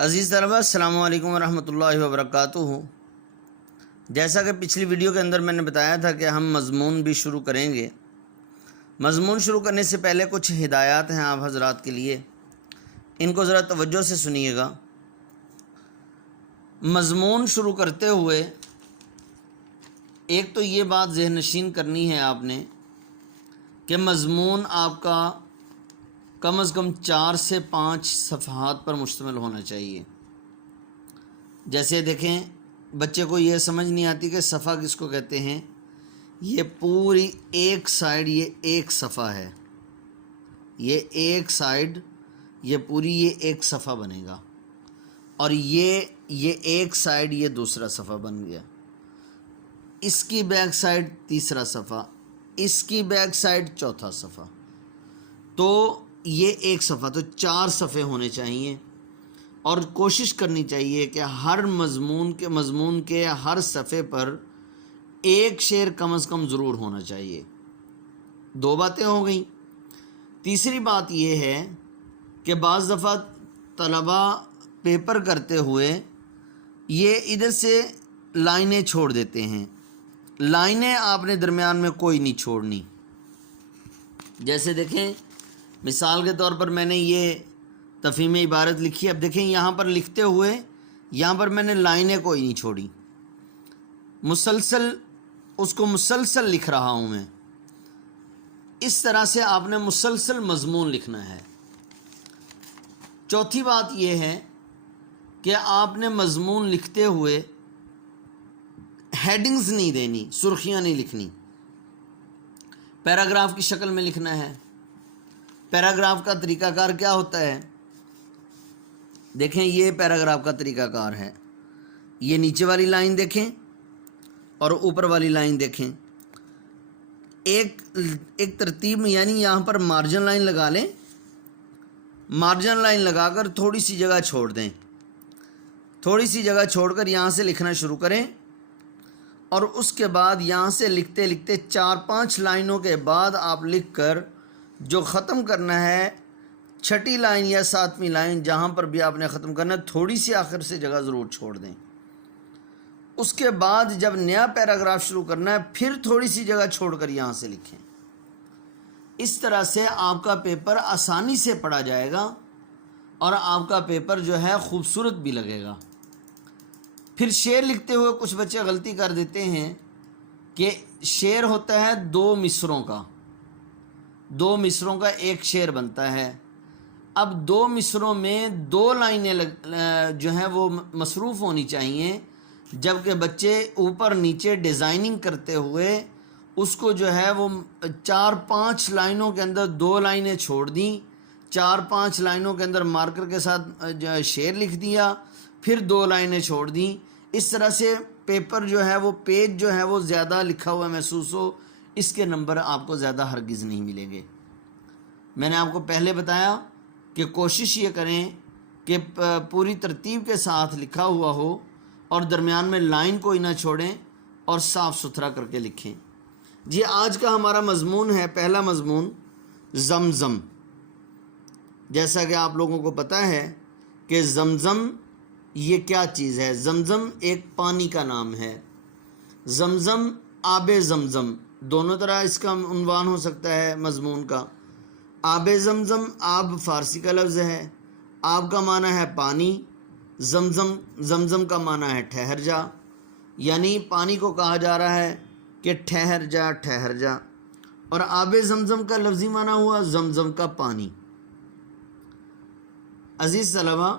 عزیز طلبہ السلام علیکم ورحمۃ اللہ وبرکاتہ۔ جیسا کہ پچھلی ویڈیو کے اندر میں نے بتایا تھا کہ ہم مضمون بھی شروع کریں گے۔ مضمون شروع کرنے سے پہلے کچھ ہدایات ہیں آپ حضرات کے لیے، ان کو ذرا توجہ سے سنیے گا۔ مضمون شروع کرتے ہوئے ایک تو یہ بات ذہن نشین کرنی ہے آپ نے کہ مضمون آپ کا کم از کم 4 سے 5 صفحات پر مشتمل ہونا چاہیے۔ جیسے دیکھیں، بچے کو یہ سمجھ نہیں آتی کہ صفحہ کس کو کہتے ہیں۔ یہ پوری ایک سائیڈ، یہ ایک صفحہ ہے، یہ ایک سائیڈ، یہ پوری یہ ایک صفحہ بنے گا، اور یہ ایک سائیڈ، یہ دوسرا صفحہ بن گیا۔ اس کی بیک سائیڈ تیسرا صفحہ، اس کی بیک سائیڈ چوتھا صفحہ، تو یہ ایک صفحہ، تو 4 صفحے ہونے چاہیے۔ اور کوشش کرنی چاہیے کہ ہر مضمون کے ہر صفحے پر ایک شعر کم از کم ضرور ہونا چاہیے۔ 2 باتیں ہو گئیں۔ تیسری بات یہ ہے کہ بعض دفعہ طلبہ پیپر کرتے ہوئے یہ ادھر سے لائنیں چھوڑ دیتے ہیں۔ لائنیں آپ نے درمیان میں کوئی نہیں چھوڑنی۔ جیسے دیکھیں، مثال کے طور پر میں نے یہ تفہیم عبارت لکھی، اب دیکھیں یہاں پر لکھتے ہوئے یہاں پر میں نے لائنیں کوئی نہیں چھوڑی، اس کو مسلسل لکھ رہا ہوں میں۔ اس طرح سے آپ نے مسلسل مضمون لکھنا ہے۔ چوتھی بات یہ ہے کہ آپ نے مضمون لکھتے ہوئے ہیڈنگز نہیں دینی، سرخیاں نہیں لکھنی، پیراگراف کی شکل میں لکھنا ہے۔ پیراگراف کا طریقہ کار کیا ہوتا ہے؟ دیکھیں، یہ پیراگراف کا طریقہ کار ہے۔ یہ نیچے والی لائن دیکھیں اور اوپر والی لائن دیکھیں، ایک ترتیب میں، یعنی یہاں پر مارجن لائن لگا لیں، مارجن لائن لگا کر تھوڑی سی جگہ چھوڑ دیں، تھوڑی سی جگہ چھوڑ کر یہاں سے لکھنا شروع کریں، اور اس کے بعد یہاں سے لکھتے لکھتے 4-5 لائنوں کے بعد آپ لکھ کر جو ختم کرنا ہے، 6ٹھی لائن یا 7ویں لائن، جہاں پر بھی آپ نے ختم کرنا ہے، تھوڑی سی آخر سے جگہ ضرور چھوڑ دیں۔ اس کے بعد جب نیا پیراگراف شروع کرنا ہے، پھر تھوڑی سی جگہ چھوڑ کر یہاں سے لکھیں۔ اس طرح سے آپ کا پیپر آسانی سے پڑھا جائے گا، اور آپ کا پیپر جو ہے خوبصورت بھی لگے گا۔ پھر شعر لکھتے ہوئے کچھ بچے غلطی کر دیتے ہیں کہ شعر ہوتا ہے 2 مصروں کا، 2 مصروں کا ایک شعر بنتا ہے۔ اب 2 مصروں میں 2 لائنیں جو ہیں وہ مصروف ہونی چاہیے، جبکہ بچے اوپر نیچے ڈیزائننگ کرتے ہوئے اس کو جو ہے وہ 4-5 لائنوں کے اندر 2 لائنیں چھوڑ دیں، 4-5 لائنوں کے اندر مارکر کے ساتھ شعر لکھ دیا، پھر 2 لائنیں چھوڑ دیں۔ اس طرح سے پیپر جو ہے وہ پیج جو ہے وہ زیادہ لکھا ہوا محسوس ہو، اس کے نمبر آپ کو زیادہ ہرگز نہیں ملیں گے۔ میں نے آپ کو پہلے بتایا کہ کوشش یہ کریں کہ پوری ترتیب کے ساتھ لکھا ہوا ہو، اور درمیان میں لائن کوئی نہ چھوڑیں، اور صاف ستھرا کر کے لکھیں۔ جی، آج کا ہمارا مضمون ہے، پہلا مضمون زمزم۔ جیسا کہ آپ لوگوں کو پتہ ہے کہ زمزم یہ کیا چیز ہے۔ زمزم ایک پانی کا نام ہے۔ زمزم، آب زمزم، دونوں طرح اس کا عنوان ہو سکتا ہے مضمون کا۔ آب زمزم، آب فارسی کا لفظ ہے، آب کا معنی ہے پانی، زمزم کا معنی ہے ٹھہر جا، یعنی پانی کو کہا جا رہا ہے کہ ٹھہر جا، ٹھہر جا، اور آب زمزم کا لفظی معنی ہوا زمزم کا پانی۔ عزیز طلبہ،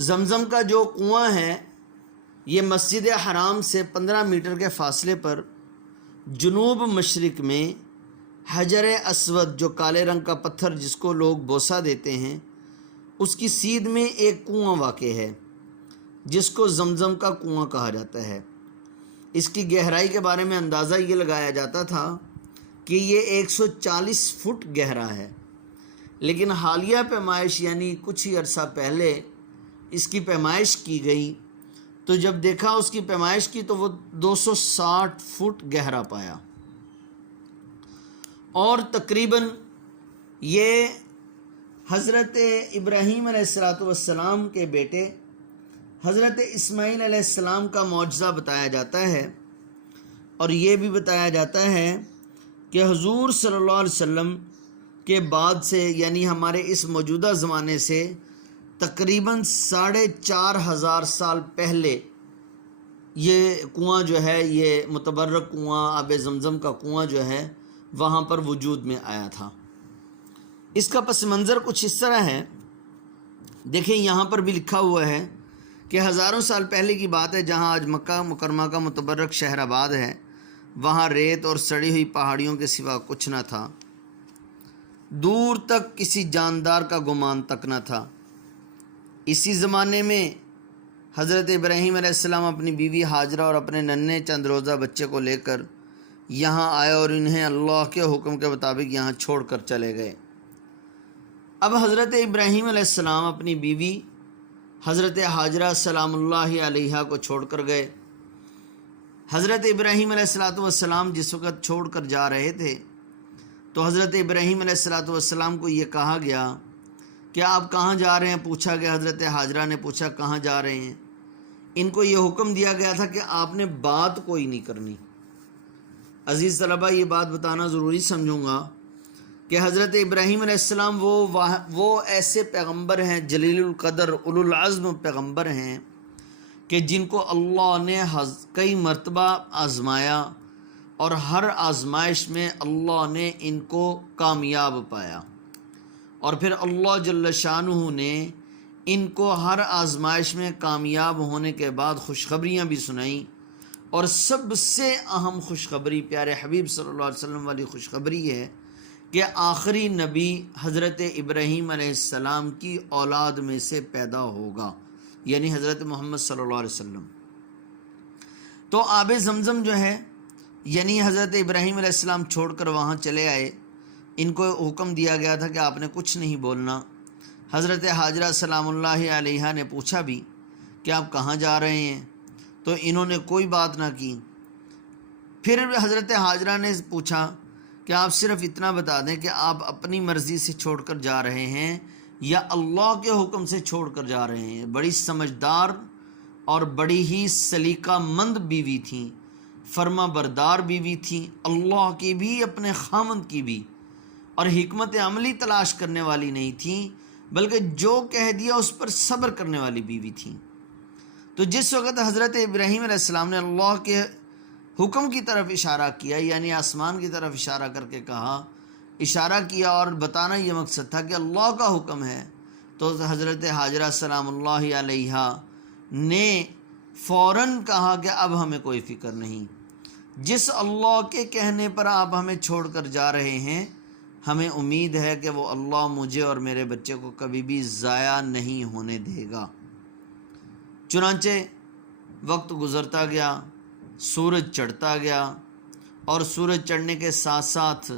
زمزم کا جو کنواں ہے، یہ مسجد حرام سے 15 میٹر کے فاصلے پر جنوب مشرق میں حجر اسود، جو کالے رنگ کا پتھر جس کو لوگ بوسہ دیتے ہیں، اس کی سیدھ میں ایک کنواں واقع ہے جس کو زمزم کا کنواں کہا جاتا ہے۔ اس کی گہرائی کے بارے میں اندازہ یہ لگایا جاتا تھا کہ یہ 140 فٹ گہرا ہے، لیکن حالیہ پیمائش، یعنی کچھ ہی عرصہ پہلے اس کی پیمائش کی گئی، تو جب دیکھا اس کی پیمائش کی تو وہ 260 فٹ گہرا پایا، اور تقریباً یہ حضرت ابراہیم علیہ السلام کے بیٹے حضرت اسماعیل علیہ السلام کا معجزہ بتایا جاتا ہے، اور یہ بھی بتایا جاتا ہے کہ حضور صلی اللہ علیہ وسلم کے بعد سے، یعنی ہمارے اس موجودہ زمانے سے تقریباً 4,500 سال پہلے یہ کنواں جو ہے، یہ متبرک کنواں، آب زمزم کا کنواں جو ہے وہاں پر وجود میں آیا تھا۔ اس کا پس منظر کچھ اس طرح ہے، دیکھیں یہاں پر بھی لکھا ہوا ہے کہ ہزاروں سال پہلے کی بات ہے، جہاں آج مکہ مکرمہ کا متبرک شہر آباد ہے، وہاں ریت اور سڑی ہوئی پہاڑیوں کے سوا کچھ نہ تھا، دور تک کسی جاندار کا گمان تک نہ تھا۔ اسی زمانے میں حضرت ابراہیم علیہ السلام اپنی بیوی ہاجرہ اور اپنے ننھے چند روزہ بچے کو لے کر یہاں آئے اور انہیں اللہ کے حکم کے مطابق یہاں چھوڑ کر چلے گئے۔ اب حضرت ابراہیم علیہ السلام اپنی بیوی حضرت ہاجرہ سلام اللہ علیہا کو چھوڑ کر گئے۔ حضرت ابراہیم علیہ السلام جس وقت چھوڑ کر جا رہے تھے تو حضرت ابراہیم علیہ السلام کو یہ کہا گیا کہ آپ کہاں جا رہے ہیں؟ پوچھا گیا، حضرت ہاجرہ نے پوچھا کہاں جا رہے ہیں؟ ان کو یہ حکم دیا گیا تھا کہ آپ نے بات کوئی نہیں کرنی۔ عزیز طلبہ، یہ بات بتانا ضروری سمجھوں گا کہ حضرت ابراہیم علیہ السلام وہ ایسے پیغمبر ہیں، جلیل القدر اولو العزم پیغمبر ہیں کہ جن کو اللہ نے کئی مرتبہ آزمایا، اور ہر آزمائش میں اللہ نے ان کو کامیاب پایا، اور پھر اللہ جل شانہ نے ان کو ہر آزمائش میں کامیاب ہونے کے بعد خوشخبریاں بھی سنائیں، اور سب سے اہم خوشخبری پیارے حبیب صلی اللہ علیہ وسلم والی خوشخبری ہے کہ آخری نبی حضرت ابراہیم علیہ السلام کی اولاد میں سے پیدا ہوگا، یعنی حضرت محمد صلی اللہ علیہ وسلم۔ تو آب زمزم جو ہے، یعنی حضرت ابراہیم علیہ السلام چھوڑ کر وہاں چلے آئے، ان کو حکم دیا گیا تھا کہ آپ نے کچھ نہیں بولنا۔ حضرت ہاجرہ سلام اللہ علیہا نے پوچھا بھی کہ آپ کہاں جا رہے ہیں، تو انہوں نے کوئی بات نہ کی۔ پھر حضرت ہاجرہ نے پوچھا کہ آپ صرف اتنا بتا دیں کہ آپ اپنی مرضی سے چھوڑ کر جا رہے ہیں یا اللہ کے حکم سے چھوڑ کر جا رہے ہیں۔ بڑی سمجھدار اور بڑی ہی سلیقہ مند بیوی تھیں، فرما بردار بیوی تھیں، اللہ کی بھی اپنے خاوند کی بھی، اور حکمت عملی تلاش کرنے والی نہیں تھیں، بلکہ جو کہہ دیا اس پر صبر کرنے والی بیوی تھیں۔ تو جس وقت حضرت ابراہیم علیہ السلام نے اللہ کے حکم کی طرف اشارہ کیا، یعنی آسمان کی طرف اشارہ کر کے کہا، اشارہ کیا اور بتانا یہ مقصد تھا کہ اللہ کا حکم ہے، تو حضرت ہاجرہ سلام اللہ علیہا نے فوراً کہا کہ اب ہمیں کوئی فکر نہیں، جس اللہ کے کہنے پر آپ ہمیں چھوڑ کر جا رہے ہیں، ہمیں امید ہے کہ وہ اللہ مجھے اور میرے بچے کو کبھی بھی ضائع نہیں ہونے دے گا۔ چنانچہ وقت گزرتا گیا، سورج چڑھتا گیا، اور سورج چڑھنے کے ساتھ ساتھ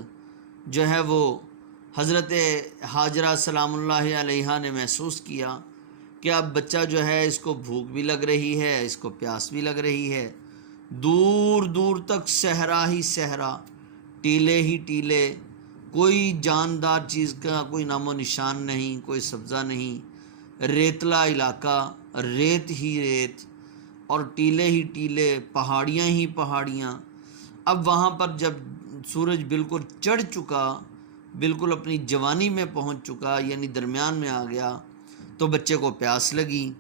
جو ہے وہ حضرت ہاجرہ سلام اللہ علیہا نے محسوس کیا کہ اب بچہ جو ہے اس کو بھوک بھی لگ رہی ہے، اس کو پیاس بھی لگ رہی ہے، دور دور تک صحرا ہی صحرا، ٹیلے ہی ٹیلے، کوئی جاندار چیز کا کوئی نام و نشان نہیں، کوئی سبزہ نہیں، ریتلا علاقہ، ریت ہی ریت اور ٹیلے ہی ٹیلے، پہاڑیاں ہی پہاڑیاں۔ اب وہاں پر جب سورج بالکل چڑھ چکا، بالکل اپنی جوانی میں پہنچ چکا، یعنی درمیان میں آ گیا، تو بچے کو پیاس لگی،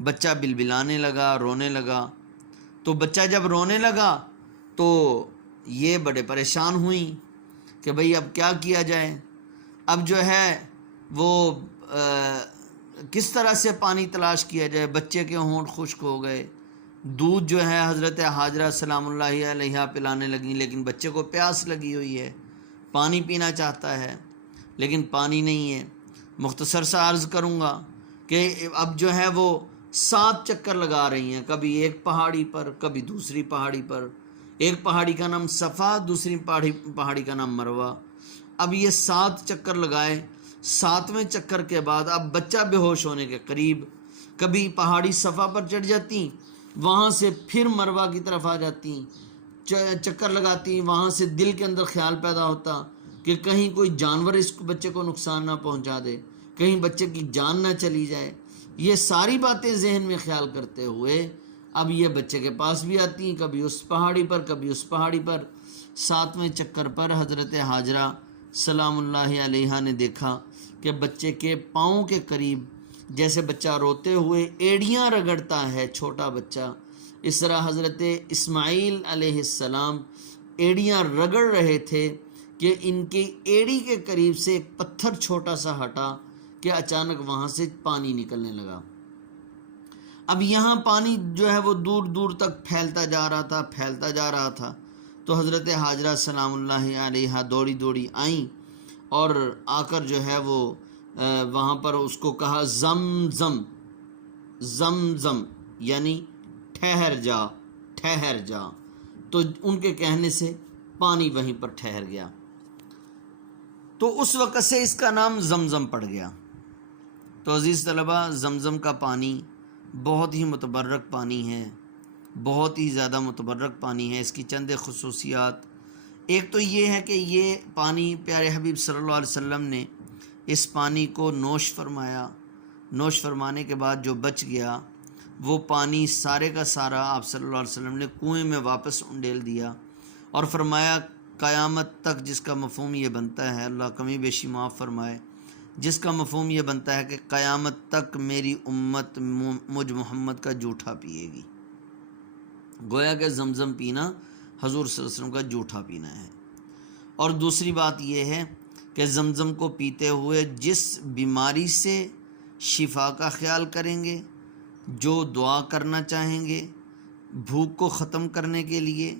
بچہ بلبلانے لگا، رونے لگا۔ تو بچہ جب رونے لگا تو یہ بڑے پریشان ہوئیں کہ بھئی اب کیا کیا جائے، اب جو ہے وہ کس طرح سے پانی تلاش کیا جائے۔ بچے کے ہونٹ خشک ہو گئے، دودھ جو ہے حضرت ہاجرہ سلام اللہ علیہا پلانے لگیں، لیکن بچے کو پیاس لگی ہوئی ہے، پانی پینا چاہتا ہے لیکن پانی نہیں ہے۔ مختصر سا عرض کروں گا کہ اب جو ہے وہ 7 چکر لگا رہی ہیں، کبھی ایک پہاڑی پر، کبھی دوسری پہاڑی پر، ایک پہاڑی کا نام صفا، دوسری پہاڑی کا نام مروہ۔ اب یہ 7 چکر لگائے، 7ویں چکر کے بعد اب بچہ بے ہوش ہونے کے قریب، کبھی پہاڑی صفا پر چڑھ جاتی، وہاں سے پھر مروہ کی طرف آ جاتی، چکر لگاتی، وہاں سے دل کے اندر خیال پیدا ہوتا کہ کہیں کوئی جانور اس بچے کو نقصان نہ پہنچا دے، کہیں بچے کی جان نہ چلی جائے. یہ ساری باتیں ذہن میں خیال کرتے ہوئے اب یہ بچے کے پاس بھی آتی ہیں، کبھی اس پہاڑی پر کبھی اس پہاڑی پر. 7ویں چکر پر حضرت حاجرہ سلام اللہ علیہا نے دیکھا کہ بچے کے پاؤں کے قریب جیسے بچہ روتے ہوئے ایڑیاں رگڑتا ہے چھوٹا بچہ، اس طرح حضرت اسماعیل علیہ السلام ایڑیاں رگڑ رہے تھے کہ ان کی ایڑی کے قریب سے ایک پتھر چھوٹا سا ہٹا کہ اچانک وہاں سے پانی نکلنے لگا. اب یہاں پانی جو ہے وہ دور دور تک پھیلتا جا رہا تھا. تو حضرت حاجرہ سلام اللہ علیہا دوڑی دوڑی آئیں اور آ کر جو ہے وہ وہاں پر اس کو کہا زم زم یعنی ٹھہر جا. تو ان کے کہنے سے پانی وہیں پر ٹھہر گیا. تو اس وقت سے اس کا نام زمزم پڑ گیا. تو عزیز طلبہ، زمزم کا پانی بہت ہی متبرک پانی ہے، بہت ہی زیادہ متبرک پانی ہے. اس کی چند خصوصیات، ایک تو یہ ہے کہ یہ پانی پیارے حبیب صلی اللہ علیہ وسلم نے اس پانی کو نوش فرمایا. نوش فرمانے کے بعد جو بچ گیا وہ پانی سارے کا سارا آپ صلی اللہ علیہ وسلم نے کنویں میں واپس انڈیل دیا اور فرمایا قیامت تک، جس کا مفہوم یہ بنتا ہے، اللہ کمی بیشی معاف فرمائے، جس کا مفہوم یہ بنتا ہے کہ قیامت تک میری امت مجھ محمد کا جوٹھا پیے گی. گویا کہ زمزم پینا حضور صلی اللہ علیہ وسلم کا جوٹھا پینا ہے. اور دوسری بات یہ ہے کہ زمزم کو پیتے ہوئے جس بیماری سے شفا کا خیال کریں گے، جو دعا کرنا چاہیں گے، بھوک کو ختم کرنے کے لیے،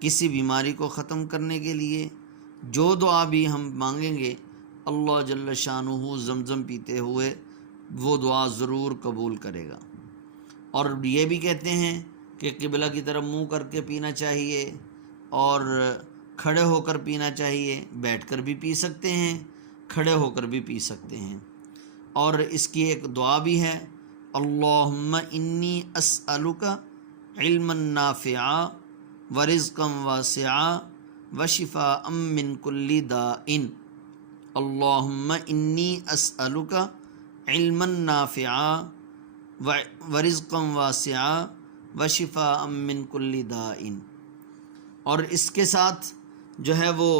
کسی بیماری کو ختم کرنے کے لیے، جو دعا بھی ہم مانگیں گے، اللہ جل شانہ زمزم پیتے ہوئے وہ دعا ضرور قبول کرے گا. اور یہ بھی کہتے ہیں کہ قبلہ کی طرف منہ کر کے پینا چاہیے اور کھڑے ہو کر پینا چاہیے. بیٹھ کر بھی پی سکتے ہیں، کھڑے ہو کر بھی پی سکتے ہیں. اور اس کی ایک دعا بھی ہے، اللہم انی اسألک علما نافعا ورزقا واسعا وشفاء من کل داء. اللہم انی اسألک علما نافعا ورزقا واسعا وشفاء من کل داء. اور اس کے ساتھ جو ہے وہ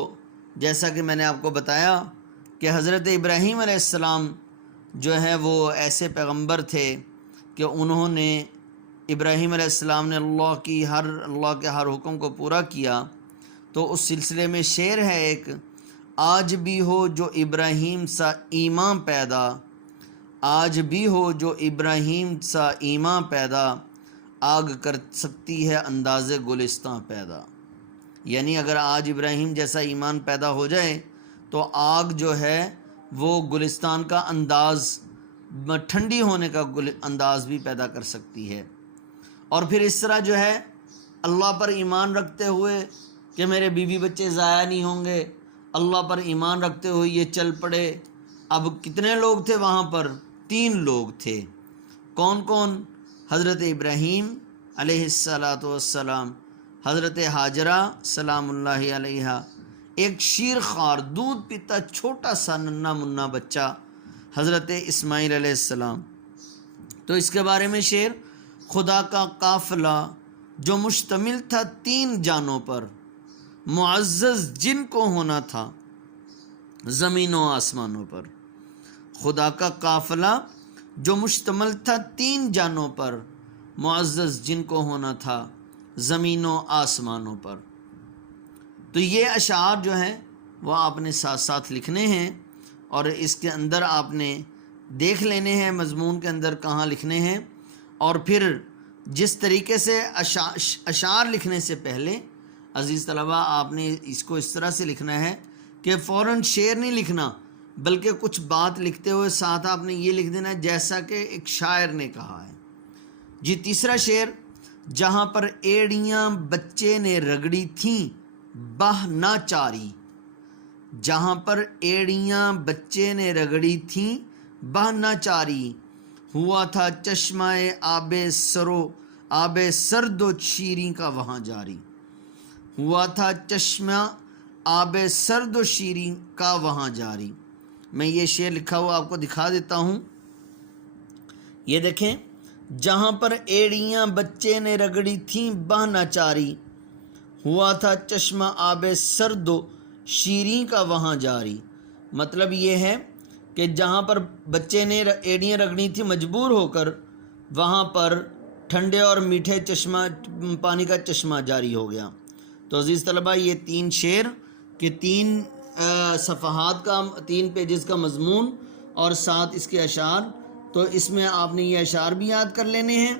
جیسا کہ میں نے آپ کو بتایا کہ حضرت ابراہیم علیہ السلام جو ہے وہ ایسے پیغمبر تھے کہ انہوں نے ابراہیم علیہ السلام نے اللہ کے ہر حکم کو پورا کیا. تو اس سلسلے میں شعر ہے ایک، آج بھی ہو جو ابراہیم سا ایمان پیدا، آج بھی ہو جو ابراہیم سا ایمان پیدا، آگ کر سکتی ہے انداز گلستان پیدا. یعنی اگر آج ابراہیم جیسا ایمان پیدا ہو جائے تو آگ جو ہے وہ گلستان کا انداز، ٹھنڈی ہونے کا انداز بھی پیدا کر سکتی ہے. اور پھر اس طرح جو ہے اللہ پر ایمان رکھتے ہوئے کہ میرے بیوی بچے ضائع نہیں ہوں گے، اللہ پر ایمان رکھتے ہوئے یہ چل پڑے. اب کتنے لوگ تھے وہاں پر؟ 3 لوگ تھے. کون کون؟ حضرت ابراہیم علیہ السلام، حضرت حاجرہ سلام اللہ علیہا، ایک شیر خوار دودھ پیتا چھوٹا سا ننھا منا بچہ حضرت اسماعیل علیہ السلام. تو اس کے بارے میں شعر، خدا کا قافلہ جو مشتمل تھا 3 جانوں پر، معزز جن کو ہونا تھا زمین و آسمانوں پر. خدا کا قافلہ جو مشتمل تھا 3 جانوں پر، معزز جن کو ہونا تھا زمین و آسمانوں پر. تو یہ اشعار جو ہیں وہ آپ نے ساتھ ساتھ لکھنے ہیں اور اس کے اندر آپ نے دیکھ لینے ہیں مضمون کے اندر کہاں لکھنے ہیں. اور پھر جس طریقے سے اشعار لکھنے سے پہلے عزیز طلبہ آپ نے اس کو اس طرح سے لکھنا ہے کہ فوراً شعر نہیں لکھنا، بلکہ کچھ بات لکھتے ہوئے ساتھ آپ نے یہ لکھ دینا ہے جیسا کہ ایک شاعر نے کہا ہے. جی تیسرا شعر، جہاں پر ایڑیاں بچے نے رگڑی تھیں بہ نہ چاری، جہاں پر ایڑیاں بچے نے رگڑی تھیں بہ نہ چاری، ہوا تھا چشمہ آب سرد و شیریں کا وہاں جاری. ہوا تھا چشمہ آب سرد و شیریں کا وہاں جاری. میں یہ شعر لکھا ہوا آپ کو دکھا دیتا ہوں. یہ دیکھیں. جہاں پر ایڑیاں بچے نے رگڑی تھیں بہنا چاری، ہوا تھا چشمہ آب سرد و شیریں کا وہاں جاری. مطلب یہ ہے کہ جہاں پر بچے نے ایڑیاں رگڑی تھیں مجبور ہو کر، وہاں پر ٹھنڈے اور میٹھے پانی کا چشمہ جاری ہو گیا. تو عزیز طلبہ، یہ 3 شعر کہ 3 صفحات کا 3 پیجز کا مضمون اور 7 اس کے اشعار. تو اس میں آپ نے یہ اشعار بھی یاد کر لینے ہیں،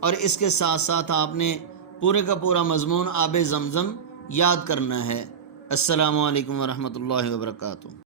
اور اس کے ساتھ ساتھ آپ نے پورے کا پورا مضمون آب زمزم یاد کرنا ہے. السلام علیکم ورحمۃ اللہ وبرکاتہ.